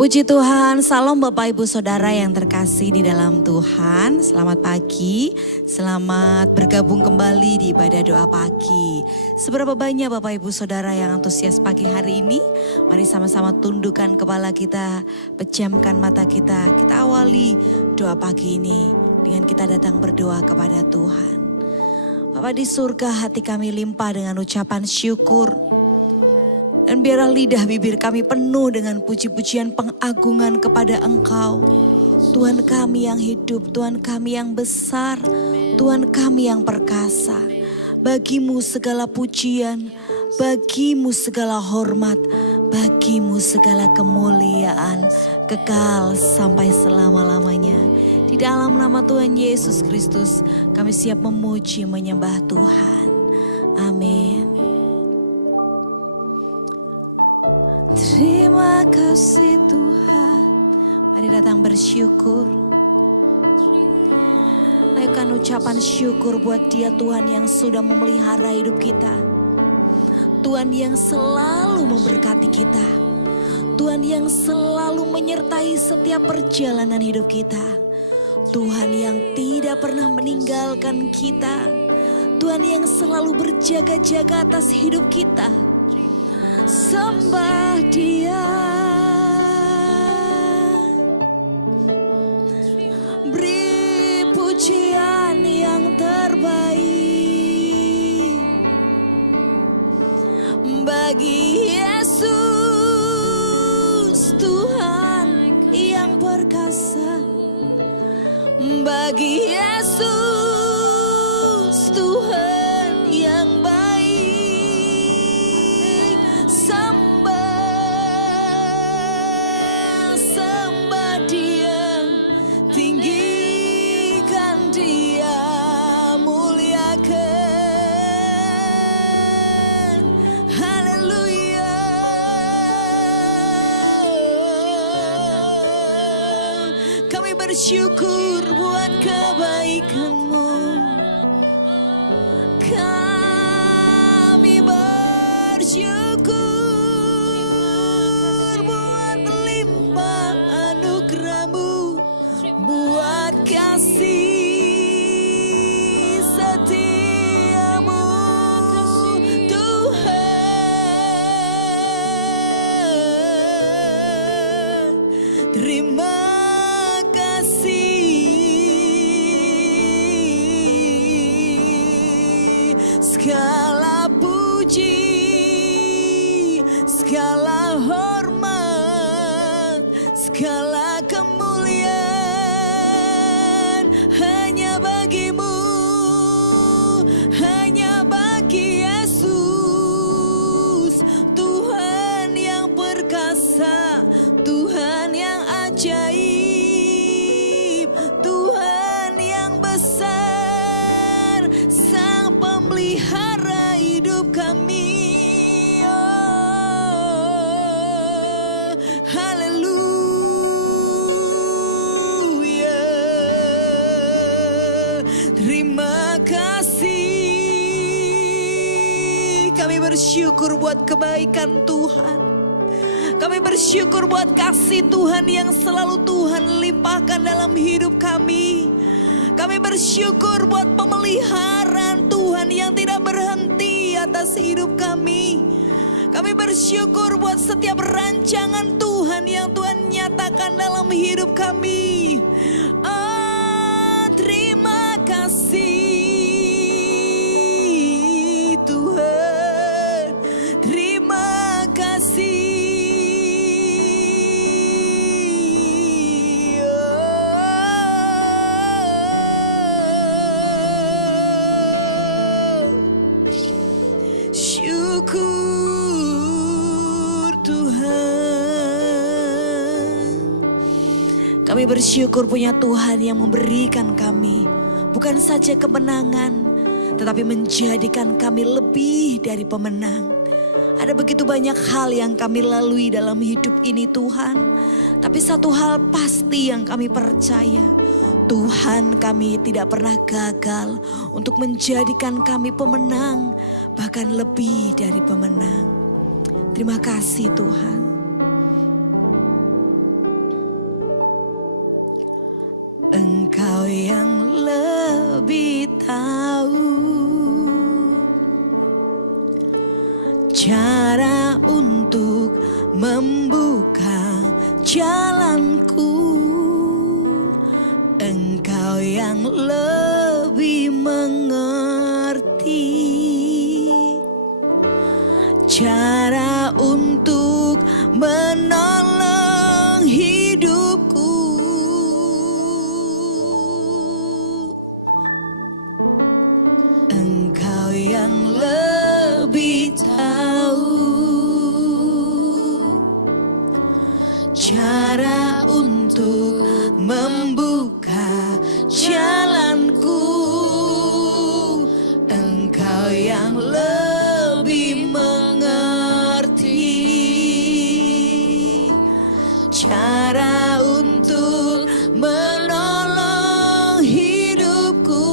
Puji Tuhan, salam Bapak Ibu Saudara yang terkasih di dalam Tuhan. Selamat pagi, selamat bergabung kembali di ibadah doa pagi. Seberapa banyak Bapak Ibu Saudara yang antusias pagi hari ini? Mari sama-sama tundukkan kepala kita, pejamkan mata kita. Kita awali doa pagi ini dengan kita datang berdoa kepada Tuhan. Bapa di surga, hati kami limpah dengan ucapan syukur. Dan biarlah lidah bibir kami penuh dengan puji-pujian pengagungan kepada Engkau. Tuhan kami yang hidup, Tuhan kami yang besar, Tuhan kami yang perkasa. Bagimu segala pujian, bagimu segala hormat, bagimu segala kemuliaan, kekal sampai selama-lamanya. Di dalam nama Tuhan Yesus Kristus, kami siap memuji menyembah Tuhan. Amin. Terima kasih Tuhan. Mari datang bersyukur. Naikkan ucapan syukur buat Dia Tuhan yang sudah memelihara hidup kita. Tuhan yang selalu memberkati kita. Tuhan yang selalu menyertai setiap perjalanan hidup kita. Tuhan yang tidak pernah meninggalkan kita. Tuhan yang selalu berjaga-jaga atas hidup kita. Sembah Dia, beri pujian yang terbaik bagi Yesus Tuhan yang perkasa, bagi Yesus Tuhan yang baik. Bersyukur buat kebaikan-Mu. Kami bersyukur buat limpah anugerah-Mu, buat kasih setia-Mu, Tuhan. Terima segala puji, segala hormat, segala kemuliaan hanya bagi-Mu, hanya bagi Yesus, Tuhan yang perkasa, Tuhan yang ajaib, Tuhan yang besar, Sang Pemelihara hidup kami. Oh, haleluya. Terima kasih. Kami bersyukur buat kebaikan Tuhan. Kami bersyukur buat kasih Tuhan yang selalu Tuhan limpahkan dalam hidup kami. Kami bersyukur buat pemeliharaan Tuhan yang tidak berhenti atas hidup kami. Kami bersyukur buat setiap rancangan Tuhan yang Tuhan nyatakan dalam hidup kami. Oh, terima kasih Tuhan. Terima kasih. Kami bersyukur punya Tuhan yang memberikan kami bukan saja kemenangan, tetapi menjadikan kami lebih dari pemenang. Ada begitu banyak hal yang kami lalui dalam hidup ini Tuhan, tapi satu hal pasti yang kami percaya, Tuhan kami tidak pernah gagal untuk menjadikan kami pemenang, bahkan lebih dari pemenang. Terima kasih Tuhan. Engkau yang lebih tahu cara untuk membuka jalanku. Engkau yang lebih mengerti cara untuk menolong hidupku. Engkau yang lebih tahu cara untuk membuka jalanku. Engkau yang lebih mengerti cara untuk menolong hidupku.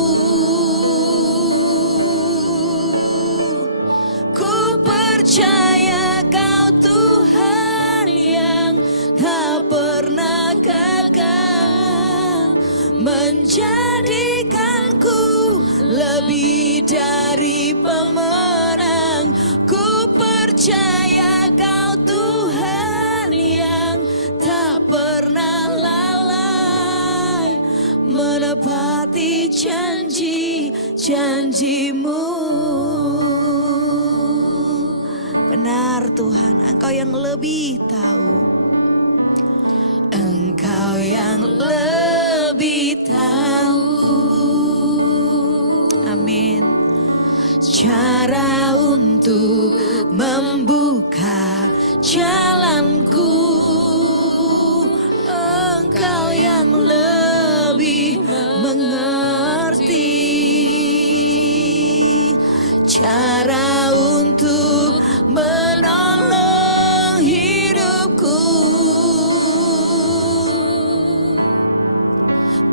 Ku percaya Kau Tuhan yang tak pernah gagal, menjadikanku lebih dari pemenang. Ku percaya Kau Tuhan yang tak pernah lalai, menepati janji-janjimu. Benar Tuhan, Engkau yang lebih tahu. Engkau yang lebih tahu. Amin. Cara untuk membuka jalanku. Engkau yang lebih mengerti cara untuk menolong hidupku.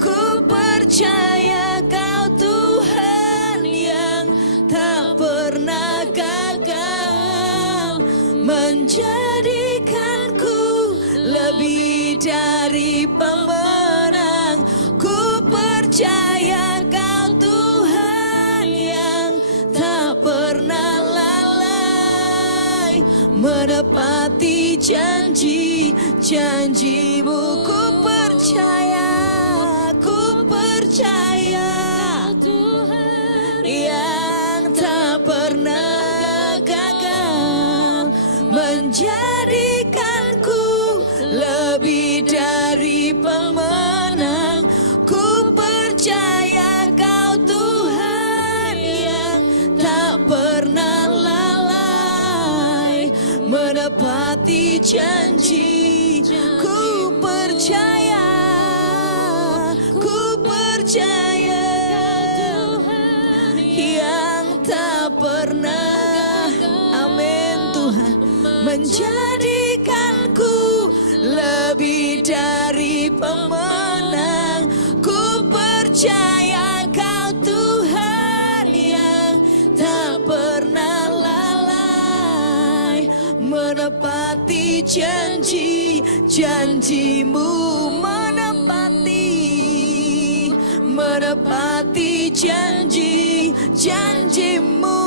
Ku percaya Kau Tuhan yang tak pernah gagal, menjadikanku lebih dari pemenang. Ku percaya Kau Tuhan yang tak pernah lalai, menepati janji-janjimu. Ku percaya Tuhan yang tak pernah gagal, menjadikanku lebih dari pemenang. Ku percaya Kau Tuhan yang tak pernah lalai, menepati janji. Ku percaya yang tak pernah, amin Tuhan, menjadikanku lebih dari pemenang. Ku percaya Kau Tuhan yang tak pernah lalai, menepati janji-janjimu. Menepati janji-janjimu,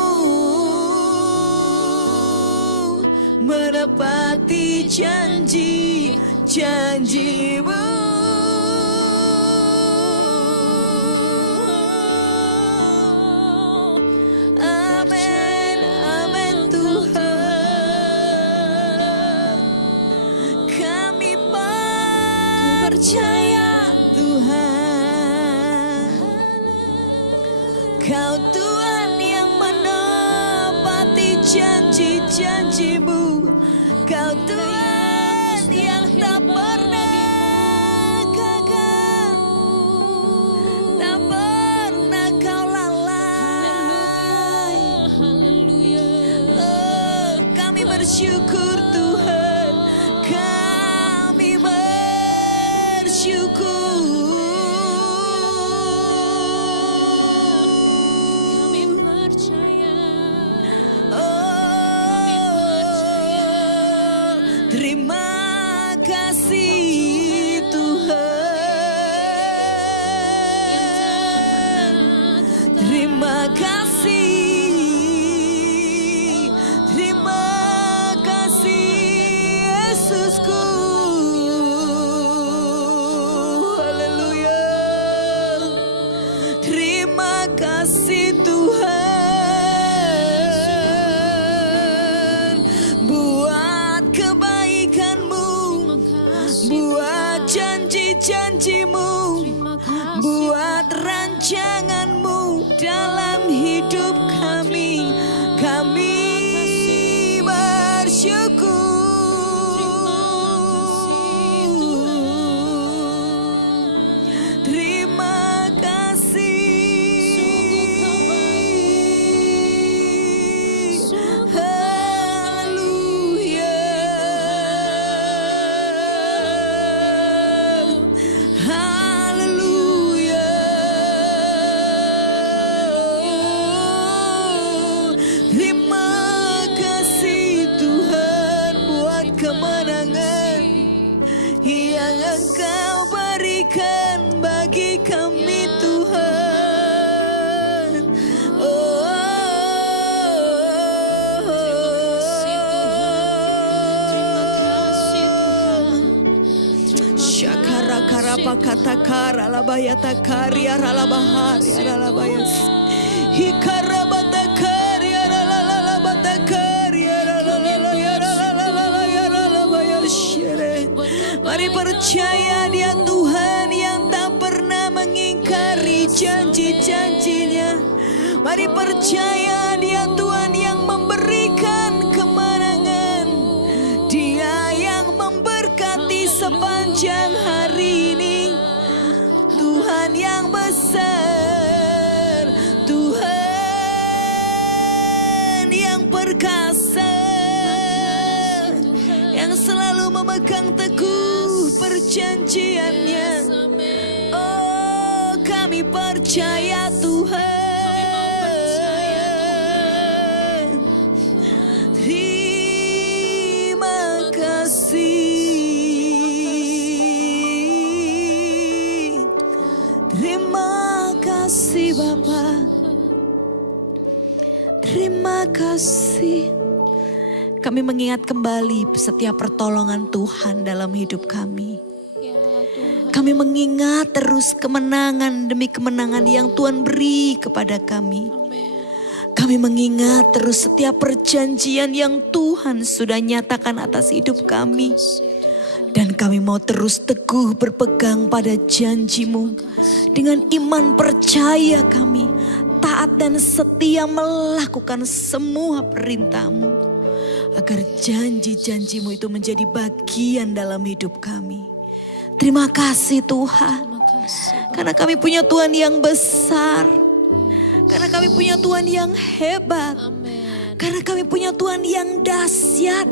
menepati janji-janjimu. Amin, amin Tuhan. Kami percaya Tuhan, Kau Tuhan yang menepati janji-janjimu. Kau Tuhan yang tak pernah gagal, tak pernah Kau lalai. Oh, kami bersyukur Tuhan, kami bersyukur. Terima kasih Tuhan. kasih, terima kasih Yesusku. Haleluya. Terima kasih Tuhan buat kebaikan-Mu, buat janji-janji-Mu, buat rancangan-Mu dalam hidup kami. Kami bersyukur. Terima kasih. Haleluya. Haleluya. Terima kasih Tuhan buat kemenangan yang Engkau berikan bagi kami Tuhan. Oh, Syakara karapa katakara labayata karya ralabahari ralabayas. Hikarabata karya ralalabata karya ralabayas. Mari percaya Dia Tuhan yang tak pernah mengingkari janji-janjinya. Mari percaya Dia Tuhan yang memberikan kemenangan. Dia yang memberkati sepanjang hari ini. Tuhan yang besar, Tuhan yang perkasa, yang selalu memegang teguh perjanjiannya. Oh, kami percaya Tuhan. Terima kasih. Terima kasih Bapa. Terima kasih. Kami mengingat kembali setiap pertolongan Tuhan dalam hidup kami. Kami mengingat terus kemenangan demi kemenangan yang Tuhan beri kepada kami. Kami mengingat terus setiap perjanjian yang Tuhan sudah nyatakan atas hidup kami. Dan kami mau terus teguh berpegang pada janji-Mu. Dengan iman percaya kami taat dan setia melakukan semua perintah-Mu. Agar janji-janji-Mu itu menjadi bagian dalam hidup kami. Terima kasih Tuhan. Karena kami punya Tuhan yang besar. Karena kami punya Tuhan yang hebat. Karena kami punya Tuhan yang dahsyat.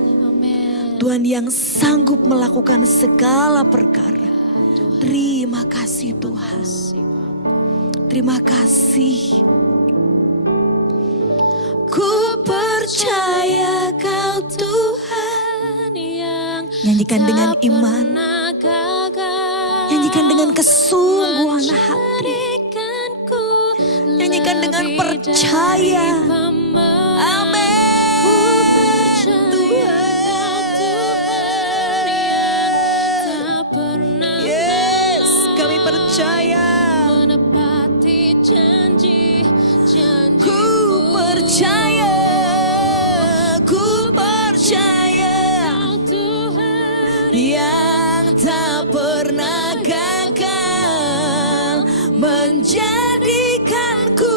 Tuhan yang sanggup melakukan segala perkara. Terima kasih Tuhan. Terima kasih. Ku percaya Kau Tuhan yang nyanyikan dengan iman, nyanyikan dengan kesungguhan hati, nyanyikan dengan percaya. Amin. Tuhan, yes, kami percaya. Menepati janji. Ku percaya. Yang tak pernah gagal, menjadikanku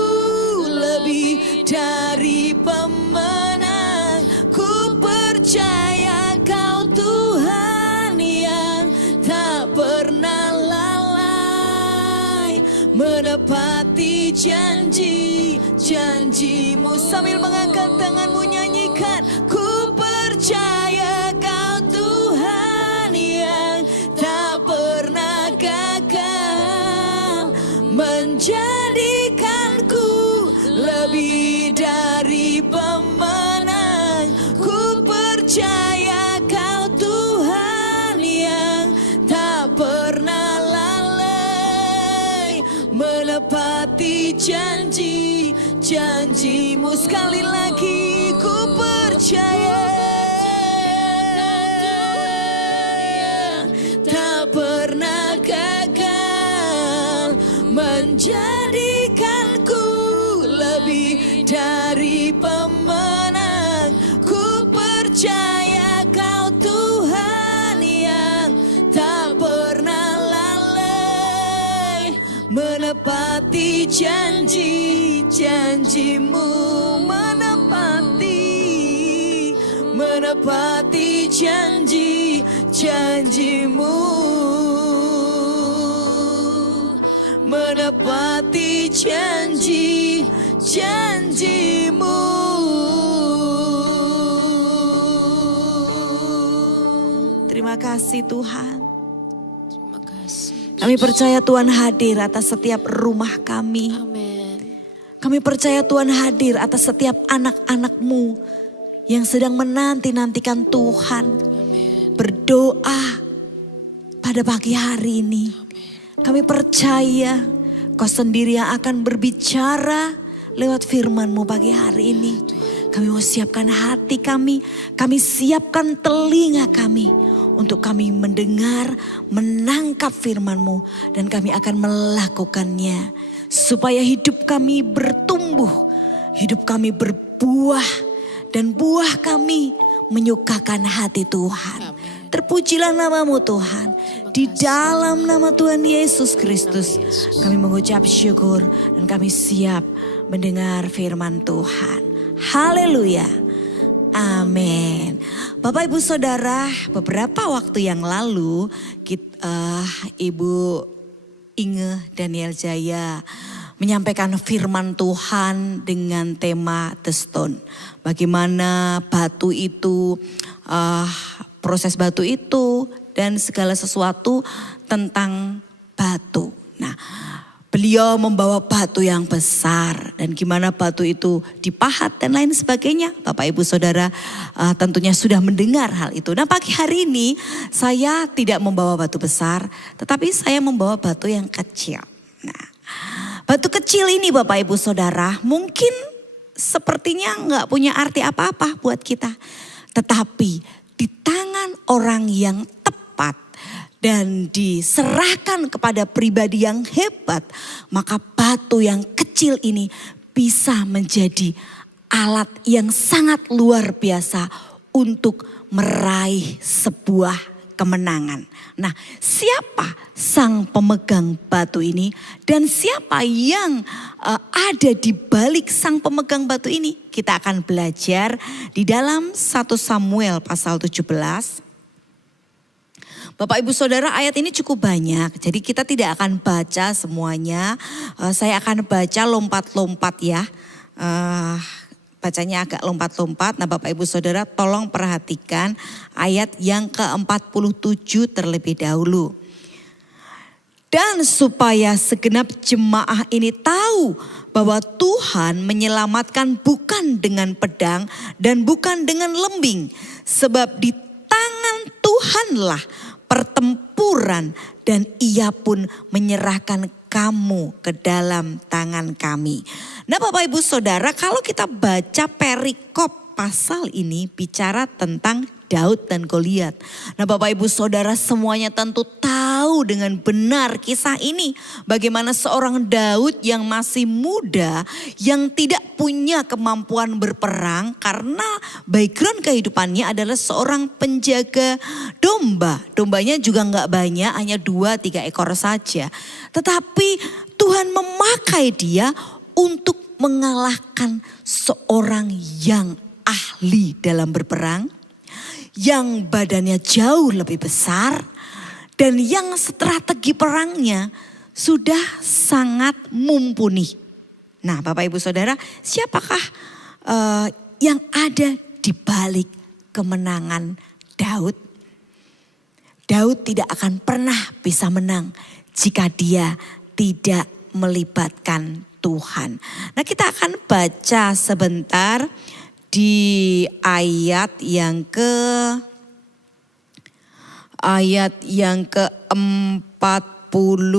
lebih dari pemenang. Ku percaya Kau Tuhan yang tak pernah lalai, menepati janji-janji-Mu. Sambil mengangkat tanganmu nyanyikan. Ku percaya Kau Tuhan yang tak pernah gagal, menjadikanku lebih dari pemenang. Ku percaya Kau Tuhan yang tak pernah lalai, menepati janji-janjimu. Sekali lagi ku percaya, tak pernah gagal menjadikanku lebih dari pemenang. Ku percaya Kau Tuhan yang tak pernah lalai menepati janji-janjimu, menepati janji-janjimu, menepati janji-janjimu. Terima kasih Tuhan. Terima kasih. Kami percaya Tuhan hadir atas setiap rumah kami. Amin. Kami percaya Tuhan hadir atas setiap anak-anak-Mu yang sedang menanti-nantikan Tuhan. Amin. Berdoa pada pagi hari ini. Kami percaya Kau sendiri yang akan berbicara lewat firman-Mu pagi hari ini. Kami mau siapkan hati kami siapkan telinga kami untuk kami mendengar, menangkap firman-Mu, dan kami akan melakukannya. Supaya hidup kami bertumbuh, hidup kami berbuah, dan buah kami menyukakan hati Tuhan. Amin. Terpujilah nama-Mu Tuhan. Di dalam nama Tuhan Yesus Kristus kami mengucap syukur dan kami siap mendengar firman Tuhan. Haleluya. Amin. Bapak Ibu Saudara, beberapa waktu yang lalu Ibu Inge Daniel Jaya menyampaikan firman Tuhan dengan tema The Stone. Bagaimana batu itu, proses batu itu dan segala sesuatu tentang batu. Nah, beliau membawa batu yang besar dan gimana batu itu dipahat dan lain sebagainya. Bapak Ibu Saudara tentunya sudah mendengar hal itu. Nah, pagi hari ini saya tidak membawa batu besar, tetapi saya membawa batu yang kecil. Nah, batu kecil ini Bapak Ibu Saudara mungkin sepertinya nggak punya arti apa-apa buat kita. Tetapi di tangan orang yang tepat dan diserahkan kepada pribadi yang hebat, maka batu yang kecil ini bisa menjadi alat yang sangat luar biasa untuk meraih sebuah kemenangan. Nah, siapa sang pemegang batu ini dan siapa yang ada di balik sang pemegang batu ini? Kita akan belajar di dalam 1 Samuel pasal 17. Bapak Ibu Saudara, ayat ini cukup banyak, jadi kita tidak akan baca semuanya. Saya akan baca lompat-lompat ya. Bacanya agak lompat-lompat. Nah, Bapak Ibu Saudara tolong perhatikan ayat yang ke-47 terlebih dahulu. Dan supaya segenap jemaah ini tahu bahwa Tuhan menyelamatkan bukan dengan pedang dan bukan dengan lembing. Sebab di tangan Tuhanlah pertempuran dan Ia pun menyerahkan kamu ke dalam tangan kami. Nah, Bapak Ibu Saudara, kalau kita baca perikop pasal ini bicara tentang Daud dan Goliat. Nah, Bapak Ibu Saudara semuanya tentu tahu dengan benar kisah ini. Bagaimana seorang Daud yang masih muda, yang tidak punya kemampuan berperang karena background kehidupannya adalah seorang penjaga domba. Dombanya juga nggak banyak, hanya 2-3 ekor saja. Tetapi Tuhan memakai dia untuk mengalahkan seorang yang ahli dalam berperang, yang badannya jauh lebih besar, dan yang strategi perangnya sudah sangat mumpuni. Nah, Bapak Ibu Saudara, siapakah yang ada di balik kemenangan Daud? Daud tidak akan pernah bisa menang jika dia tidak melibatkan Tuhan. Nah, kita akan baca sebentar di ayat yang ke-40.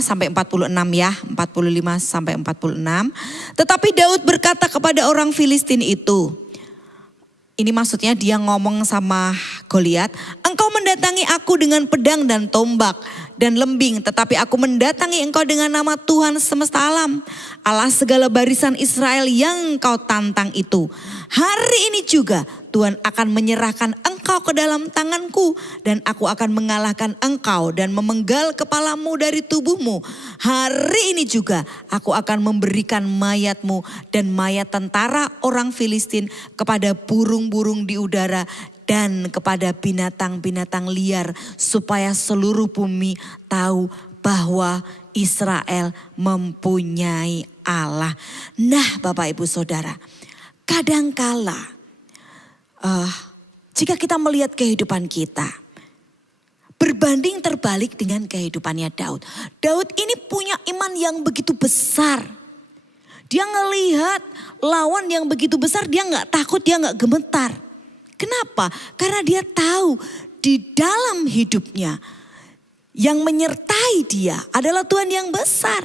sampai 46 ya, 45 sampai 46. Tetapi Daud berkata kepada orang Filistin itu, ini maksudnya dia ngomong sama Goliat, engkau mendatangi aku dengan pedang dan tombak dan lembing, tetapi aku mendatangi engkau dengan nama Tuhan semesta alam, Allah segala barisan Israel yang engkau tantang itu. Hari ini juga Tuhan akan menyerahkan engkau ke dalam tanganku dan aku akan mengalahkan engkau dan memenggal kepalamu dari tubuhmu. Hari ini juga aku akan memberikan mayatmu dan mayat tentara orang Filistin kepada burung-burung di udara dan kepada binatang-binatang liar supaya seluruh bumi tahu bahwa Israel mempunyai Allah. Nah, Bapak Ibu Saudara, kadangkala jika kita melihat kehidupan kita berbanding terbalik dengan kehidupannya Daud. Daud ini punya iman yang begitu besar. Dia ngelihat lawan yang begitu besar, dia nggak takut, dia nggak gemetar. Kenapa? Karena dia tahu di dalam hidupnya yang menyertai dia adalah Tuhan yang besar.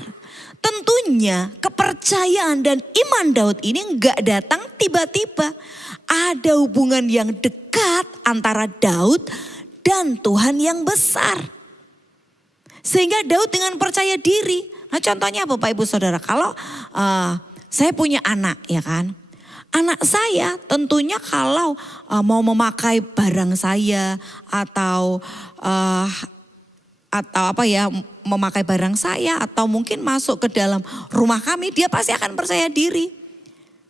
Tentunya kepercayaan dan iman Daud ini nggak datang tiba-tiba. Ada hubungan yang dekat antara Daud dan Tuhan yang besar. Sehingga Daud dengan percaya diri. Nah contohnya Bapak Ibu Saudara, kalau saya punya anak ya kan. Anak saya tentunya kalau mau memakai barang saya atau memakai barang saya atau mungkin masuk ke dalam rumah kami, dia pasti akan percaya diri.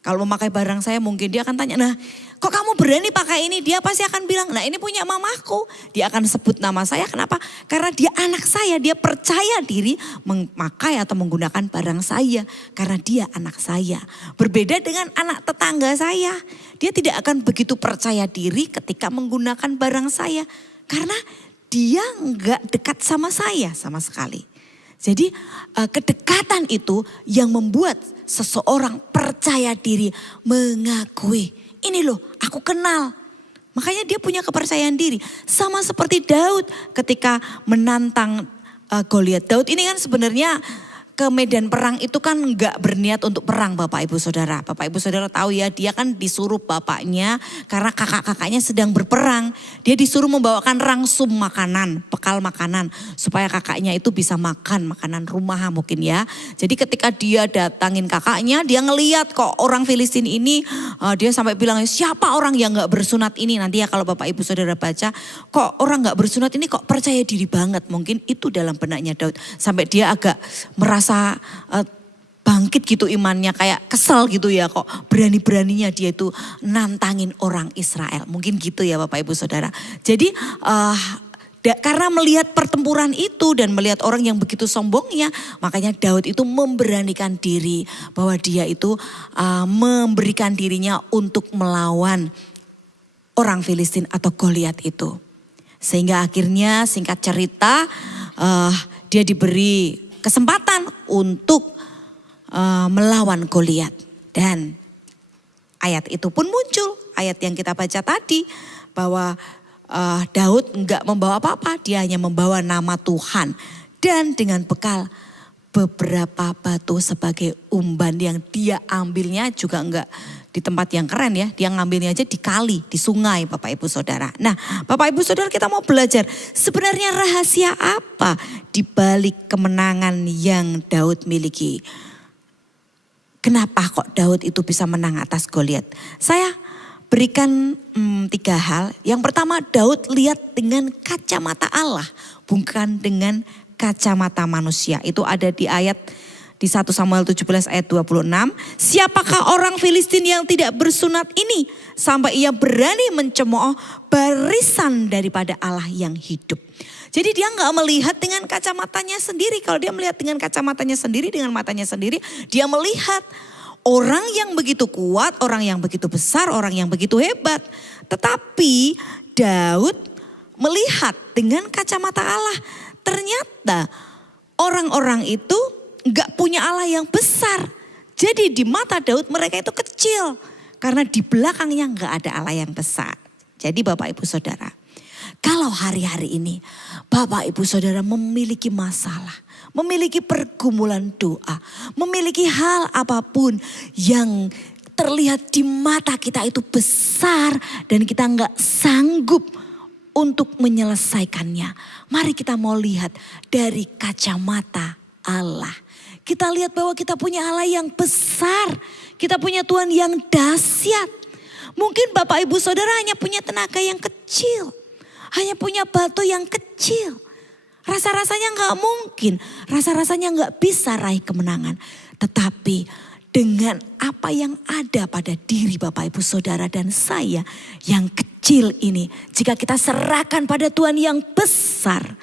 Kalau memakai barang saya mungkin dia akan tanya, nah kok kamu berani pakai ini? Dia pasti akan bilang, nah ini punya mamaku. Dia akan sebut nama saya, kenapa? Karena dia anak saya, dia percaya diri memakai atau menggunakan barang saya. Karena dia anak saya. Berbeda dengan anak tetangga saya. Dia tidak akan begitu percaya diri ketika menggunakan barang saya. Karena dia nggak dekat sama saya sama sekali. Jadi kedekatan itu yang membuat seseorang percaya diri, mengakui, ini loh aku kenal. Makanya dia punya kepercayaan diri. Sama seperti Daud ketika menantang Goliat. Daud ini kan sebenarnya ke medan perang itu kan enggak berniat untuk perang Bapak Ibu Saudara. Bapak Ibu Saudara tahu ya, dia kan disuruh bapaknya karena kakak-kakaknya sedang berperang. Dia disuruh membawakan rangsum makanan, bekal makanan supaya kakaknya itu bisa makan makanan rumah mungkin ya. Jadi ketika dia datangin kakaknya, dia ngeliat kok orang Filistin ini, dia sampai bilang siapa orang yang enggak bersunat ini. Nanti ya kalau Bapak Ibu Saudara baca, kok orang enggak bersunat ini kok percaya diri banget. Mungkin itu dalam benaknya Daud. Sampai dia agak merasa bangkit gitu imannya, kayak kesel gitu ya, kok berani-beraninya dia itu nantangin orang Israel. Mungkin gitu ya Bapak Ibu Saudara. Jadi karena melihat pertempuran itu dan melihat orang yang begitu sombongnya, makanya Daud itu memberanikan diri bahwa dia itu memberikan dirinya untuk melawan orang Filistin atau Goliat itu. Sehingga akhirnya singkat cerita dia diberi kesempatan untuk melawan Goliat. Dan ayat itu pun muncul, ayat yang kita baca tadi, bahwa Daud enggak membawa apa-apa, dia hanya membawa nama Tuhan. Dan dengan bekal beberapa batu sebagai umban yang dia ambilnya juga enggak di tempat yang keren ya. Dia ngambilnya aja di kali, di sungai Bapak Ibu Saudara. Nah Bapak Ibu Saudara, kita mau belajar sebenarnya rahasia apa di balik kemenangan yang Daud miliki. Kenapa kok Daud itu bisa menang atas Goliat? Saya berikan 3 hal. Yang pertama, Daud lihat dengan kacamata Allah, bukan dengan kacamata manusia. Itu ada di ayat di 1 Samuel 17 ayat 26. Siapakah orang Filistin yang tidak bersunat ini sampai ia berani mencemooh barisan daripada Allah yang hidup. Jadi dia nggak melihat dengan kacamatanya sendiri. Kalau dia melihat dengan kacamatanya sendiri, dengan matanya sendiri, dia melihat orang yang begitu kuat, orang yang begitu besar, orang yang begitu hebat. Tetapi Daud melihat dengan kacamata Allah. Ternyata orang-orang itu gak punya Allah yang besar. Jadi di mata Daud mereka itu kecil. Karena di belakangnya gak ada Allah yang besar. Jadi Bapak Ibu Saudara, Kalau hari-hari ini Bapak Ibu Saudara memiliki masalah, memiliki pergumulan doa, memiliki hal apapun yang terlihat di mata kita itu besar dan kita nggak sanggup untuk menyelesaikannya. Mari kita mau lihat dari kacamata Allah. Kita lihat bahwa kita punya Allah yang besar, kita punya Tuhan yang dahsyat. Mungkin Bapak Ibu Saudara hanya punya tenaga yang kecil, hanya punya batu yang kecil. Rasa-rasanya nggak mungkin, rasa-rasanya nggak bisa raih kemenangan. Tetapi dengan apa yang ada pada diri Bapak Ibu Saudara dan saya yang kecil ini, jika kita serahkan pada Tuhan yang besar,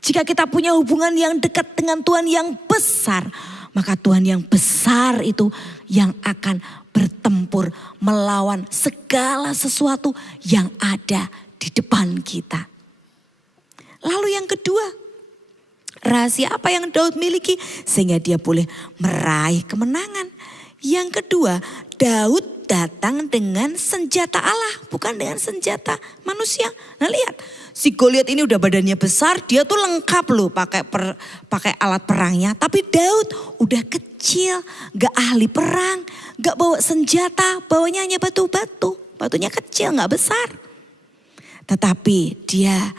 jika kita punya hubungan yang dekat dengan Tuhan yang besar, maka Tuhan yang besar itu yang akan bertempur melawan segala sesuatu yang ada di depan kita. Lalu yang kedua, rahasia apa yang Daud miliki sehingga dia boleh meraih kemenangan? Yang kedua, Daud datang dengan senjata Allah, bukan dengan senjata manusia. Nah lihat, si Goliat ini udah badannya besar, dia tuh lengkap loh pakai alat perangnya. Tapi Daud udah kecil, gak ahli perang, gak bawa senjata, bawanya hanya batu-batu. Batunya kecil, gak besar. Tetapi dia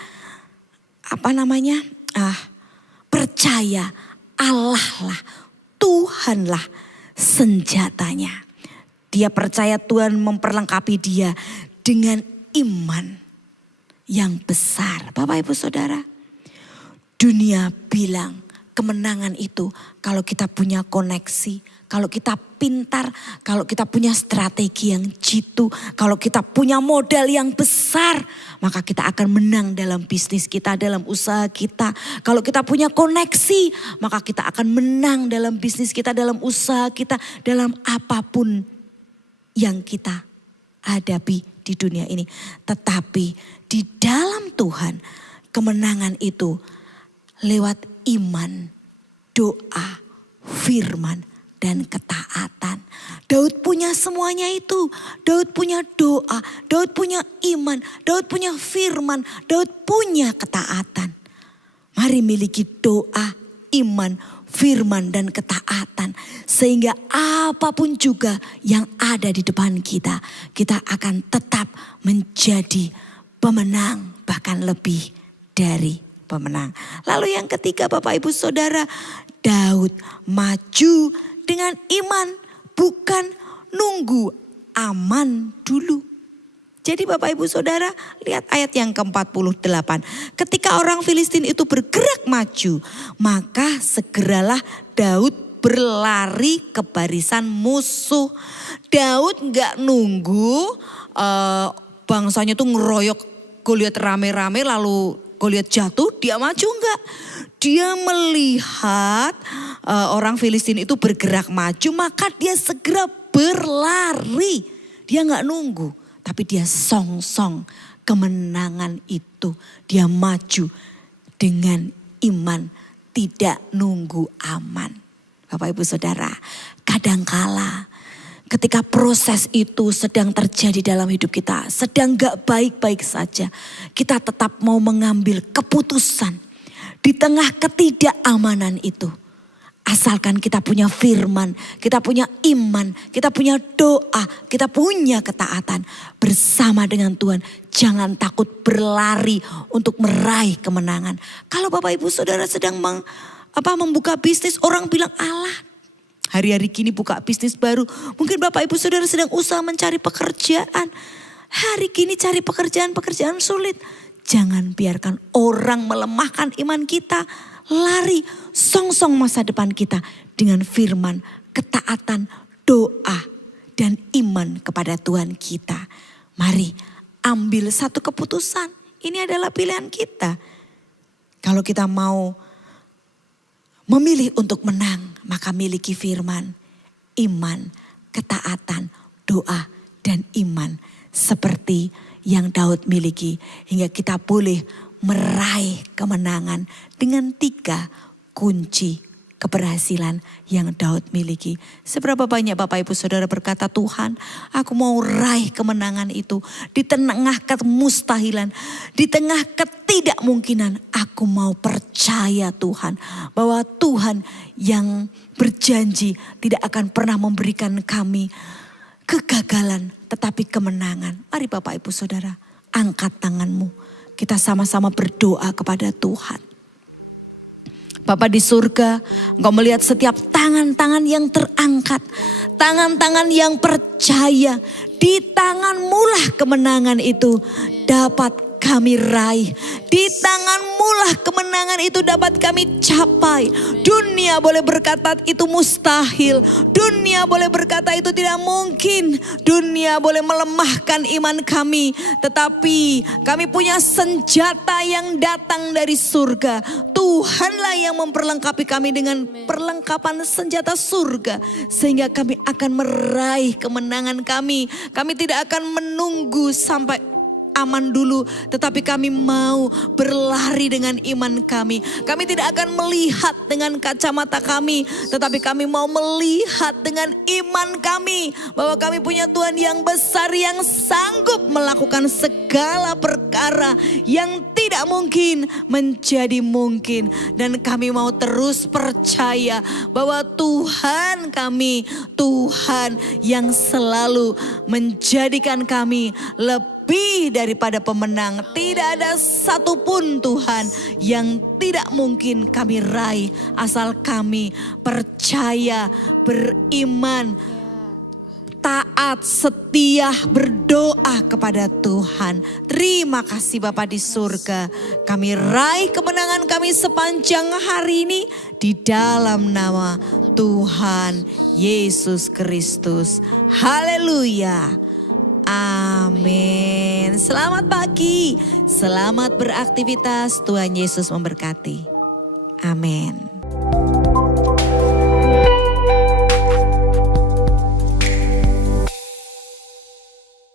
percaya Allah lah, Tuhan lah senjatanya. Dia percaya Tuhan memperlengkapi dia dengan iman yang besar. Bapak Ibu Saudara, dunia bilang kemenangan itu kalau kita punya koneksi, kalau kita pintar, kalau kita punya strategi yang jitu, kalau kita punya modal yang besar, maka kita akan menang dalam bisnis kita, dalam usaha kita. Kalau kita punya koneksi, maka kita akan menang dalam bisnis kita, dalam usaha kita, dalam apapun yang kita hadapi di dunia ini. Tetapi di dalam Tuhan, kemenangan itu lewat iman, doa, firman, dan ketaatan. Daud punya semuanya itu. Daud punya doa, Daud punya iman, Daud punya firman, Daud punya ketaatan. Mari miliki doa, iman, firman, dan ketaatan. Sehingga apapun juga yang ada di depan kita, kita akan tetap menjadi pemenang, bahkan lebih dari pemenang. Lalu yang ketiga Bapak Ibu Saudara, Daud maju dengan iman, bukan nunggu aman dulu. Jadi Bapak Ibu Saudara, lihat ayat yang ke-48. Ketika orang Filistin itu bergerak maju, maka segeralah Daud berlari ke barisan musuh. Daud gak nunggu bangsanya tuh ngeroyok Goliat rame-rame lalu Goliat jatuh, dia maju enggak. Dia melihat orang Filistin itu bergerak maju, maka dia segera berlari. Dia enggak nunggu, tapi dia song-song kemenangan itu. Dia maju dengan iman, tidak nunggu aman. Bapak Ibu Saudara, kadangkala ketika proses itu sedang terjadi dalam hidup kita, sedang gak baik-baik saja, kita tetap mau mengambil keputusan di tengah ketidakamanan itu. Asalkan kita punya firman, kita punya iman, kita punya doa, kita punya ketaatan bersama dengan Tuhan. Jangan takut berlari untuk meraih kemenangan. Kalau Bapak Ibu Saudara sedang membuka bisnis, orang bilang alah, hari-hari kini buka bisnis baru. Mungkin Bapak Ibu Saudara sedang usaha mencari pekerjaan. Hari kini cari pekerjaan sulit. Jangan biarkan orang melemahkan iman kita. Lari, song-song masa depan kita dengan firman, ketaatan, doa, dan iman kepada Tuhan kita. Mari ambil satu keputusan. Ini adalah pilihan kita. Kalau kita mau memilih untuk menang, maka miliki firman, iman, ketaatan, doa, dan iman. Seperti yang Daud miliki. Hingga kita boleh meraih kemenangan dengan 3 kunci keberhasilan yang Daud miliki. Seberapa banyak Bapak Ibu Saudara berkata, Tuhan aku mau raih kemenangan itu. Di tengah kemustahilan, di tengah ketidakmungkinan, aku mau percaya Tuhan. Bahwa Tuhan yang berjanji tidak akan pernah memberikan kami kegagalan, tetapi kemenangan. Mari Bapak Ibu Saudara, angkat tanganmu. Kita sama-sama berdoa kepada Tuhan. Bapa di surga, Engkau melihat setiap tangan-tangan yang terangkat. Tangan-tangan yang percaya. Di tangan-Mulah kemenangan itu dapat kami raih. Di tangan-Mulah kemenangan itu dapat kami capai. Dunia boleh berkata itu mustahil. Dunia boleh berkata itu tidak mungkin. Dunia boleh melemahkan iman kami. Tetapi kami punya senjata yang datang dari surga. Tuhanlah yang memperlengkapi kami dengan perlengkapan senjata surga. Sehingga kami akan meraih kemenangan kami. Kami tidak akan menunggu sampai aman dulu, tetapi kami mau berlari dengan iman kami. Kami tidak akan melihat dengan kacamata kami, tetapi kami mau melihat dengan iman kami. Bahwa kami punya Tuhan yang besar, yang sanggup melakukan segala perkara yang tidak mungkin menjadi mungkin. Dan kami mau terus percaya bahwa Tuhan kami, Tuhan yang selalu menjadikan kami lebih daripada pemenang. Tidak ada satupun Tuhan yang tidak mungkin kami raih. Asal kami percaya, beriman, taat, setia, berdoa kepada Tuhan. Terima kasih Bapa di surga. Kami raih kemenangan kami sepanjang hari ini di dalam nama Tuhan Yesus Kristus. Haleluya. Amin. Selamat pagi, selamat beraktivitas. Tuhan Yesus memberkati. Amin.